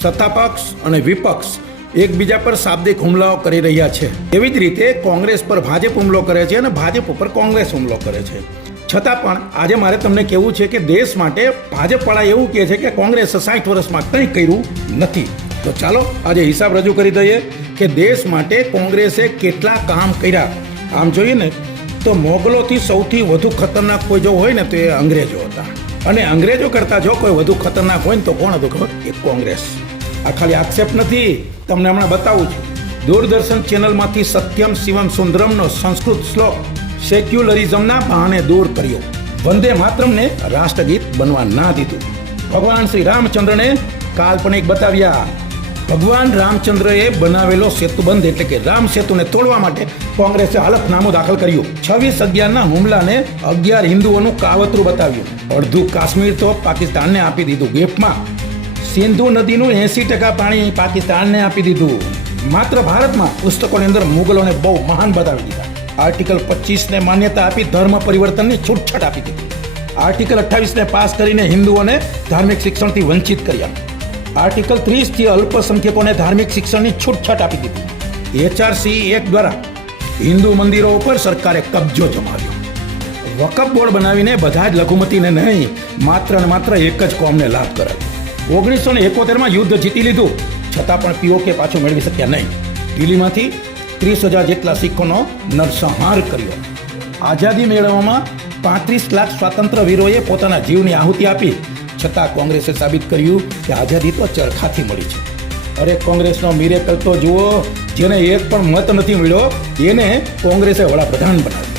સત્તાપક્ષ અને વિપક્ષ એકબીજા પર શાબ્દિક હુમલાઓ કરી રહ્યા છે. એવી જ રીતે કોંગ્રેસ પર ભાજપ હુમલો કરે છે અને ભાજપ ઉપર કોંગ્રેસ હુમલો કરે છે. છતાં પણ આજે મારે તમને કહેવું છે કે દેશ માટે ભાજપવાળા એવું કહે છે કે કોંગ્રેસે 60 વર્ષમાં કંઈ કર્યું નથી. તો ચાલો આજે હિસાબ રજૂ કરી દઈએ કે દેશ માટે કોંગ્રેસે કેટલા કામ કર્યા. આમ જોઈએ ને તો મોગલોથી સૌથી વધુ ખતરનાક કોઈ જો હોય ને તો એ અંગ્રેજો હતા. અને અંગ્રેજો કરતાં જો કોઈ વધુ ખતરનાક હોય ને તો કોણ હતું ખબર? એ કોંગ્રેસ. આ ખાલી આક્ષેપ નથી, તમને હમણાં બતાવું છું. દૂરદર્શન ચેનલમાંથી સત્યમ શિવમ સુંદરમનો સંસ્કૃત શ્લોક સેક્યુલરિઝમના બહાને દૂર કર્યો. વંદે માતરમને રાષ્ટ્રગીત બનવા ના દીધું. ભગવાન શ્રી રામચંદ્રને કાલ્પનિક બતાવ્યા. ભગવાન રામચંદ્રએ બનાવેલો સેતુબંધ એટલે કે રામ સેતુને તોડવા માટે કોંગ્રેસે હલફનામું દાખલ કર્યું. 26/11ના હુમલાને 11 હિન્દુઓનું કાવતરું બતાવ્યું. અડધું કાશ્મીર તો પાકિસ્તાનને આપી દીધું ગિફ્ટમાં. સિંધુ નદીનું 80% પાણી પાકિસ્તાનને આપી દીધું. માત્ર ભારતમાં પુસ્તકોની અંદર મુગલોને બહુ મહાન બતાવી દીધા. આર્ટિકલ 25ને માન્યતા આપી ધર્મ પરિવર્તનની છૂટછાટ આપી દીધી. આર્ટિકલ 28ને પાસ કરીને હિન્દુઓને ધાર્મિક શિક્ષણથી વંચિત કર્યા. આર્ટિકલ 30થી અલ્પસંખ્યકોને ધાર્મિક શિક્ષણની છૂટછાટ આપી દીધી. HRC એક્ટ દ્વારા હિન્દુ મંદિરો ઉપર સરકારે કબજો જમાવ્યો. વકફ બોર્ડ બનાવીને બધા જ લઘુમતીને નહીં, માત્ર ને માત્ર એક જ કોમને લાભ કરાવ્યો. 1971માં યુદ્ધ જીતી લીધું, છતાં પણ POK પાછું મેળવી શક્યા નહીં. દિલ્હીમાંથી 30,000 જેટલા શીખોનો નરસંહાર કર્યો. આઝાદી મેળવવામાં 35 લાખ સ્વાતંત્ર્ય વીરોએ પોતાના જીવની આહુતિ આપી, છતાં કોંગ્રેસે સાબિત કર્યું કે આઝાદી તો ચરખાથી મળી છે. અરે કોંગ્રેસનો મિરેકલ તો જુઓ, જેને એક પણ મત નથી મળ્યો એને કોંગ્રેસે વડાપ્રધાન બનાવ્યો.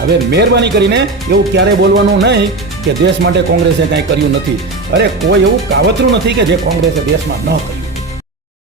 હવે મહેરબાની કરીને એવું ક્યારે બોલવાનું નહીં કે દેશ માટે કોંગ્રેસે કાંઈ કર્યું નથી. અરે કોઈ એવું કાવતરું નથી કે જે કોંગ્રેસે દેશમાં ન કર્યું.